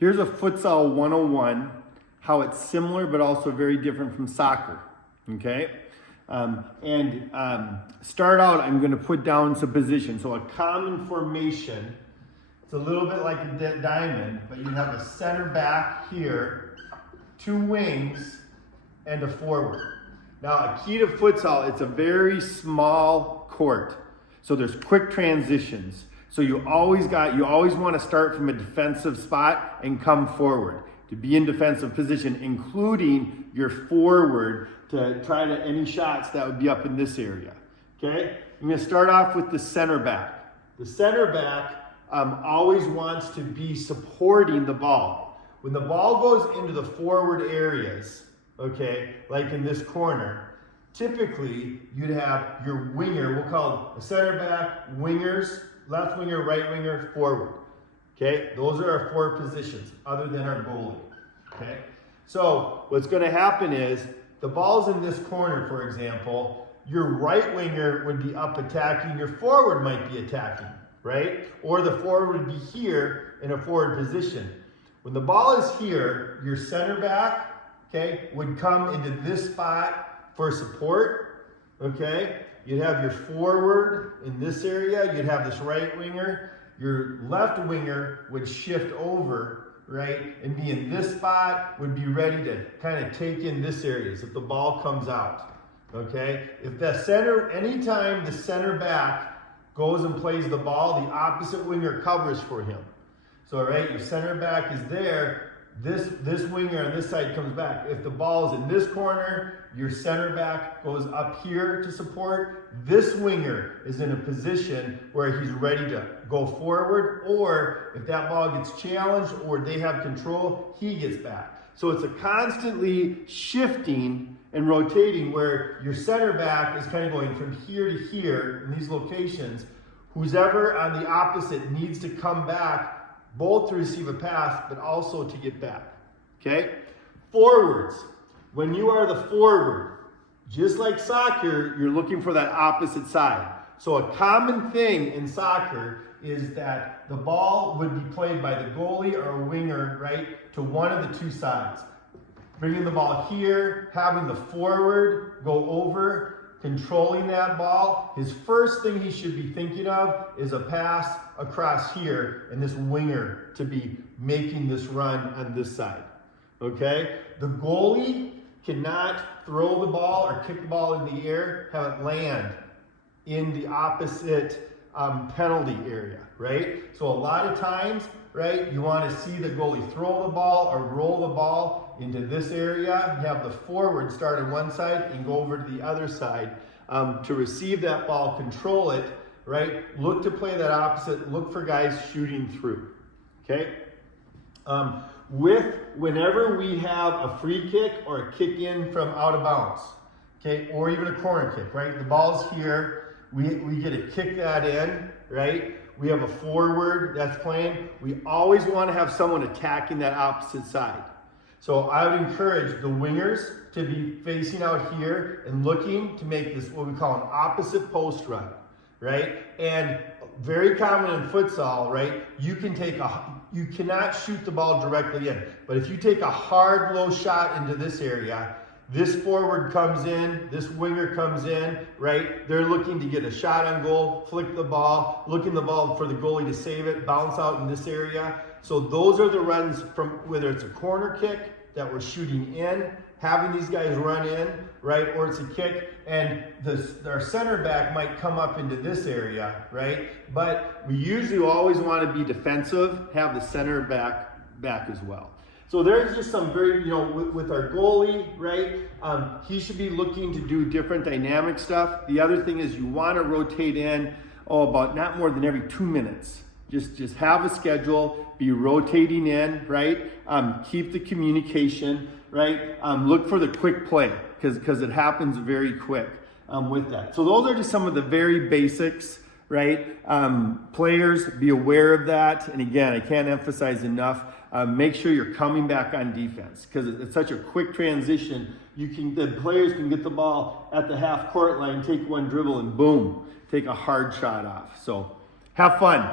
Here's a Futsal 101, how it's similar but also very different from soccer, okay? Start out, I'm gonna put down some positions. So a common formation, it's a little bit like a diamond, but you have a center back here, 2 wings, and a forward. Now a key to futsal, it's a very small court. So there's quick transitions. So you always want to start from a defensive spot and come forward to be in defensive position, including your forward to try to any shots that would be up in this area. Okay, I'm going to start off with the center back. The center back always wants to be supporting the ball. When the ball goes into the forward areas, okay, like in this corner, typically you'd have your winger, we'll call it a center back, wingers, left winger, right winger, forward. Okay, those are our 4 positions other than our goalie. Okay, so what's going to happen is the ball's in this corner, for example, your right winger would be up attacking, your forward might be attacking, right? Or the forward would be here in a forward position. When the ball is here, your center back, okay, would come into this spot for support, okay? You'd have your forward in this area, you'd have this right winger, your left winger would shift over, right, and be in this spot, would be ready to kind of take in this area if the ball comes out, okay? If the center, anytime the center back goes and plays the ball, the opposite winger covers for him. So, right, your center back is there, this winger on this side comes back. If the ball is in this corner, your center back goes up here to support. This winger is in a position where he's ready to go forward, or if that ball gets challenged or they have control, he gets back. So it's a constantly shifting and rotating where your center back is kind of going from here to here in these locations. Who's ever on the opposite needs to come back both to receive a pass, but also to get back, okay? Forwards, when you are the forward, just like soccer, you're looking for that opposite side. So a common thing in soccer is that the ball would be played by the goalie or a winger, right, to one of the 2 sides. Bringing the ball here, having the forward go over, controlling that ball. His first thing he should be thinking of is a pass across here and this winger to be making this run on this side, okay? The goalie cannot throw the ball or kick the ball in the air, have it land in the opposite penalty area, right? So a lot of times, right, you want to see the goalie throw the ball or roll the ball into this area. You have the forward start on one side and go over to the other side to receive that ball, control it, right? Look to play that opposite, look for guys shooting through, okay? Whenever we have a free kick or a kick in from out of bounds, okay, or even a corner kick, right? The ball's here, we get to kick that in, right? We have a forward that's playing. We always want to have someone attacking that opposite side. So I would encourage the wingers to be facing out here and looking to make this what we call an opposite post run, right? And very common in futsal, right? You cannot shoot the ball directly in, but if you take a hard low shot into this area, this forward comes in, this winger comes in, right? They're looking to get a shot on goal, flick the ball, looking the ball for the goalie to save it, bounce out in this area. So those are the runs from whether it's a corner kick that we're shooting in, having these guys run in, right? Or it's a kick and our center back might come up into this area, right? But we usually always want to be defensive, have the center back as well. So there's just some very, with our goalie, right? He should be looking to do different dynamic stuff. The other thing is you want to rotate in, about not more than every 2 minutes. Just have a schedule, be rotating in, right? Keep the communication, right? Look for the quick play because it happens very quick with that. So those are just some of the very basics, right? Players, be aware of that. And again, I can't emphasize enough, make sure you're coming back on defense because it's such a quick transition. The players can get the ball at the half court line, take one dribble and boom, take a hard shot off. So have fun.